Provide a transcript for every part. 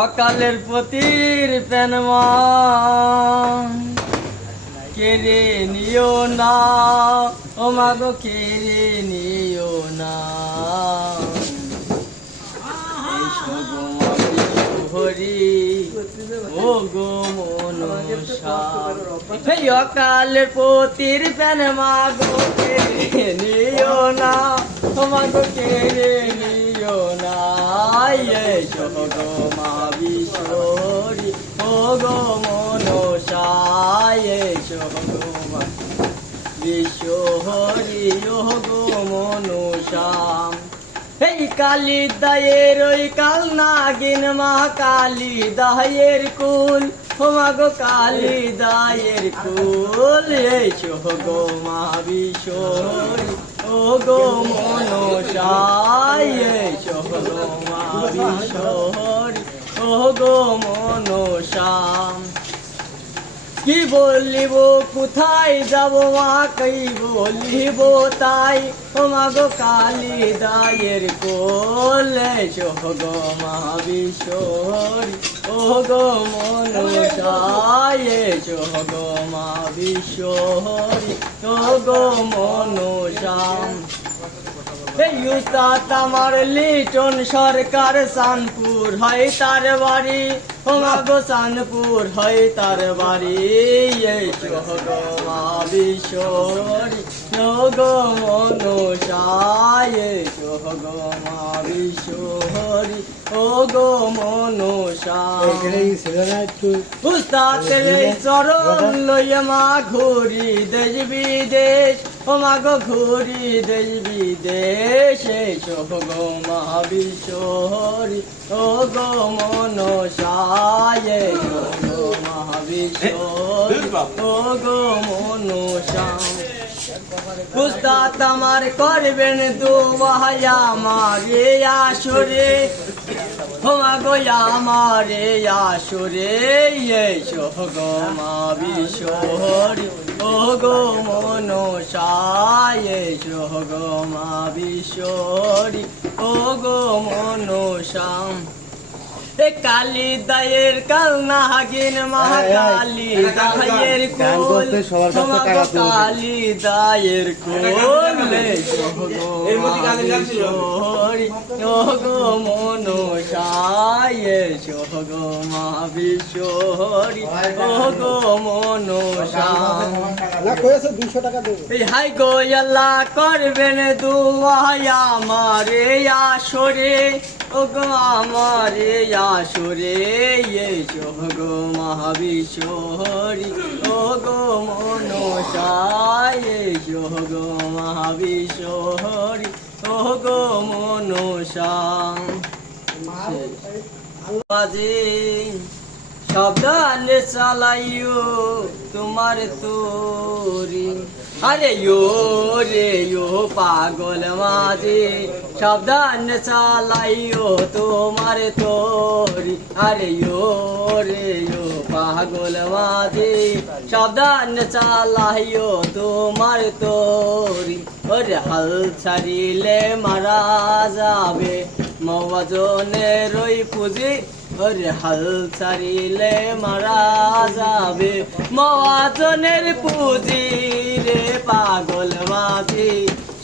অকালের পতির পেনমা কেড়ে নিও না, ও মাগো কেড়ে নিও না। হরি ও গো মনসা, এই অকালের পতির পেনমা গো কেড়ে নিও না, ও মাগো কেড়ে নিও না। এসো গো মা বিশ্বরি ও গো মনসা, এসো গো মা বিশ্বরি ও গো মনসা। এই কালী দায়ের ওই কাল নাগিন মা কালী দায়ের কুল, ও মা গো কালী দায়ের কুল। এসো গো মা বিশ্বরি ও গো মনসা, এসো গো মা বিশ্বরি ও গো মনসা। কি বলিব কোথায় যাব মা, কই বলিব তাই, ও মা গো কালী দায়ের কোল। এসো গো মা বিশ্বরি ও গো মনসা, এসো গো মা বিশ্বরি ও গো মনসা। এই উস্তাদ আমার লিটন সরকার, শানপুর হয় তার বাড়ি, ও মা গো শানপুর হয় তার বাড়ি। এসো গো মা বিশ্বরি ও গো মনসা, এসো গো মা বিশ্বরি ও গো মনসা। উস্তাদের এই চরণ লইয়া মা ঘুরি দেশ বিদেশ, ও মা গো ঘুরি দেশ বিদেশ। এসো গো মা বিশ্বরি ও গো মনসা, এসো গো মা বিশ্বরি ও গো মনসা। উস্তাদ আমার করবেন দোয়া আমারে আসরে, ও মা গো আমারে আসরে। এসো গো মা বিশ্বরি ও গো মনসা, এসো গো মা বিশ্বরি ও গো মনসা। এ কালী দায়ের কাল নাগিন মা কালী দায়ের কুল, ও মা গো কালী দায়ের কুল। এসো গো মা বিশ্বরি ও গো মনসা, এসো গো মা বিশ্বরি ও গো মনসা। এই হাই গো আল্লাহ করবেন দোয়া আমারে আসরে, ও গো আমারে আসরে। এসো গো মা বিশ্বরি ও গো মনসা, এসো গো মা বিশ্বরি ও গো মনসা। বাজে সাবধানে চালাইও তোমার তোরি, আরে ইয়ো রে ইয়ো পাগল মাঝে সাবধানে চালাইও তোমার তোরি, আরে ইয়ো রে ইয়ো পাগল মাঝে সাবধানে চালাইও তোমার তোরি। ওরে হাল ছাড়িলে মারা যাবে মওয়াজনের ওই পুঁজি, ওরে হাল ছাড়িলে মারা যাবে মওয়াজনের পুঁজি রে পাগল মাঝি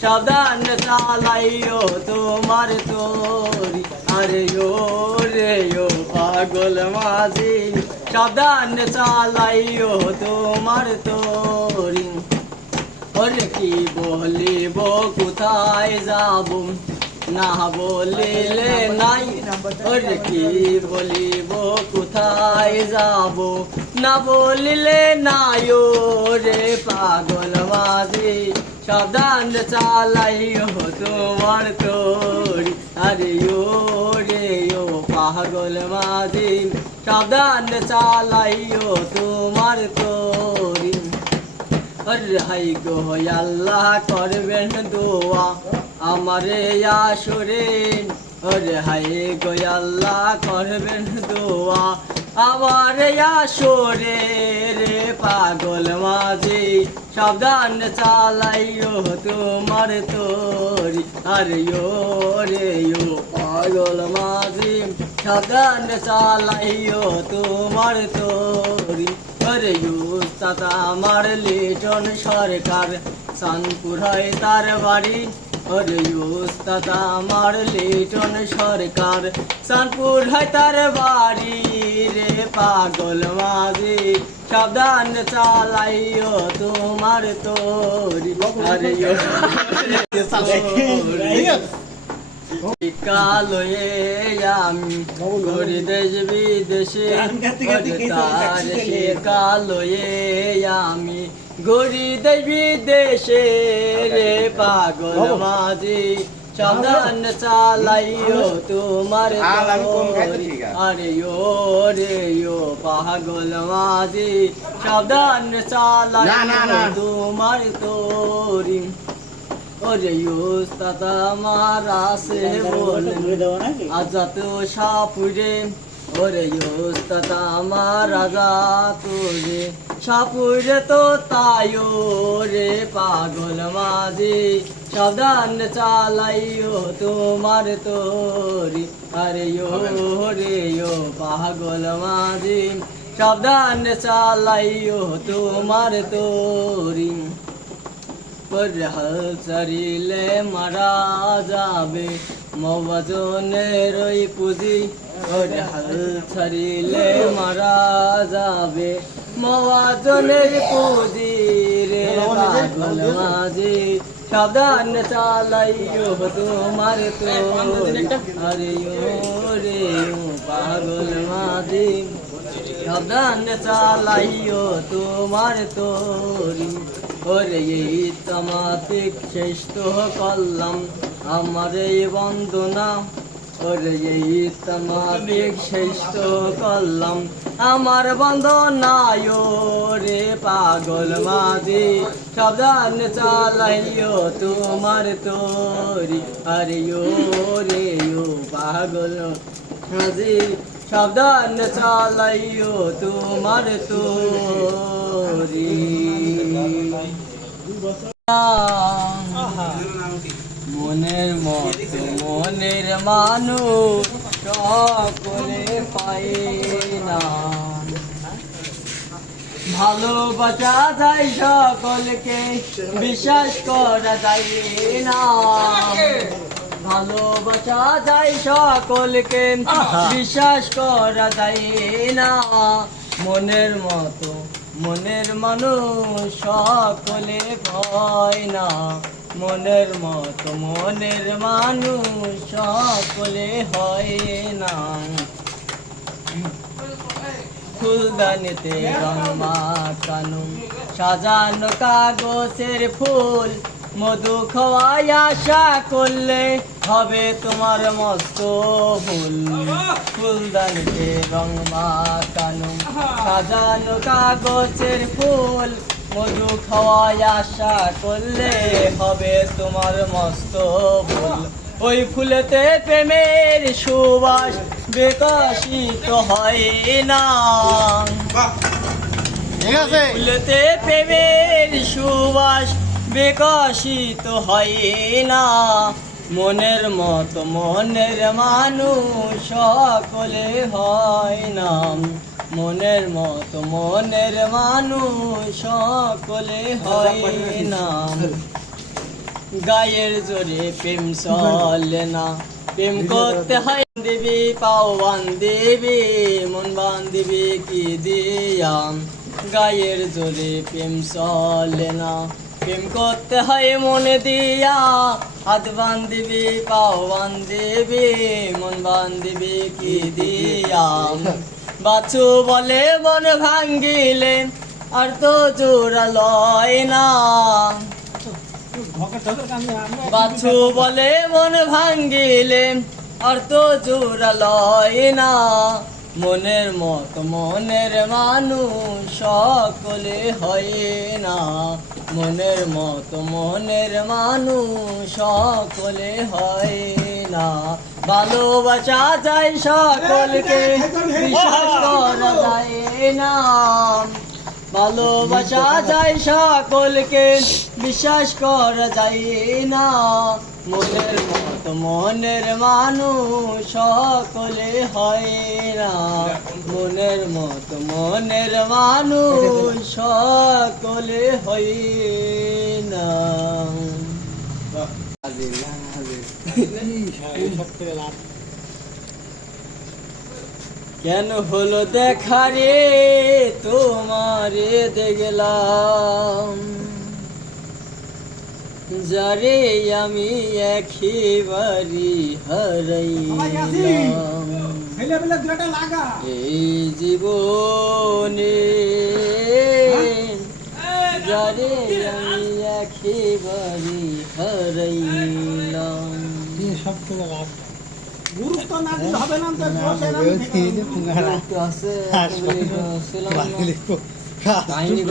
সাবধান চালাইও তোমার তোরি, আরে ও রে ও পাগল মাঝি সাবধান চালাইও তোমার তোরি। ওরে কি বলিব কোথায় যাব না বলিলে নাই, ওরে কি বলিব কোথায় যাব না বলিলে নাই। ও রে পাগল মাঝি সাবধান চালাইও তোমার তোরি, আরে ও রে ও পাগল মাঝি সাবধান চালাইও তোমার তোরি। হাই গো আল্লাহ করবেন দোয়া আমারে আসরে, ওরে হাই গো আল্লাহ করবেন দোয়া আবার আসরে রে পাগল মাঝি সাবধান চালাইও তোমার তোরি আরে ও রে ও পাগল মাঝি সাবধান চালাইও তোমার তোরি আরে উস্তাদ আমার লিটন সরকার সানপুর হয় তার বাড়ি ওরে উস্তাদ আমার লিটন সরকার সানপুর হয় তার বাড়ি রে পাগল মাঝি সাবধান চালাইও তোমার তোরি আরে কালয়ে আমি ঘুরি দেশ বিদেশে তার সে কালয়ে আমি ঘুরি দেশ বিদেশে রে পাগল মাঝি সাবধান চালাইও তোমার তোরি আরে ও রে ও পাগল মাঝি সাবধান চালাইও তোমার তোরি ওরে উস্তাদ আমার আসে বলেন আজাত সাপুরে ওরে উস্তাদ আমার আজাত রে সাপুরে তো তাইও রে পাগল মাঝি সাবধান চালাইও তোমার তোরি আরে ও রে ও পাগল মাঝি সাবধান চালাইও তোমার তোরি হাল ছাড়িলে মারা যাবে মওয়াজনের ওই পুঁজি হাল ছাড়িলে মারা যাবে মওয়াজনের পুঁজি রে পাগল মাঝি সাবধান চালাইও তোমার তোরি আরে ও রে ও পাগল মাঝি সাবধান চালাইও তোমার তোরি ওরে এই তামাতিক শেষ তো করলাম আমার এই বন্দনা ওরে এই তামাতিক শেষ তো করলাম আমার বন্দনা রে পাগল মাঝি সাবধান চালাইও তোমার তোরি আরে ও রে ও পাগল মাঝি সাবধান চালাইও তোমার তোরি মনের মতো মনের মানুষ সকলে পায় না ভালোবাসা যায় সকলকে বিশ্বাস করা যায় না ভালোবাসা যায় সকলকে বিশ্বাস করা যায় না মনের মতো মনের মানুষ সকলে হয় না মনের মতো মনের মানুষ সকলে হয় না ফুলদানিতে রং মাখানো সাজানো কাগজের ফুল মধু খাওয়াই আশা করলে হবে তোমার মস্ত ভুল ফুলদানিতে রং মাখানো সাজানো কাগজের ফুল মধু খাওয়াই আশা করলে হবে তোমার মস্ত ভুল ওই ফুলেতে প্রেমের সুবাস বিকশিত হয় না ফুলেতে প্রেমের সুবাস বিকশিত হয় না মনের মতো মনের মানুষ সকলে হয় না মনের মতো মনের মানুষ সকলে হয় না গায়ের জোরে প্রেম চলে না প্রেম করতে হয় দেবী পাও বান্দিবি মন বান্দিবি কি দিয়াম গায়ের জোরে প্রেম চলে না প্রেম করতে হয় মনে দিয়া হাত বান্দিবি পাও বান্দিবি মন বান্দিবি কি দিয়াম বাছু বলে মন ভাঙ্গিলে আর তো জোড়া লয় না বাছু বলে মন ভাঙ্গিলে আর তো জোড়া লয় না মনের মতো মনের মানুষ সকলে হয় না মনের মতো মনের মানুষ সকলে হয় না। ভালোবাসা যায় সকলকে, বিশ্বাস করা যায় না। ভালোবাসা যায় সকলকে, বিশ্বাস করা যায় না। মনের মতো মনের মানুষ সকলে হয় না। মনের মতো মনের মানুষ সকলে হয় না। কেন হলো দেখা রে তোমারে দেখলাম, যারে আমি একেবারে হারাইলাম। এই জীবনে যারে আমি একেবারে হারাইলাম। গুরুত্ব না দিলে হবে না তো আছে কাহিনী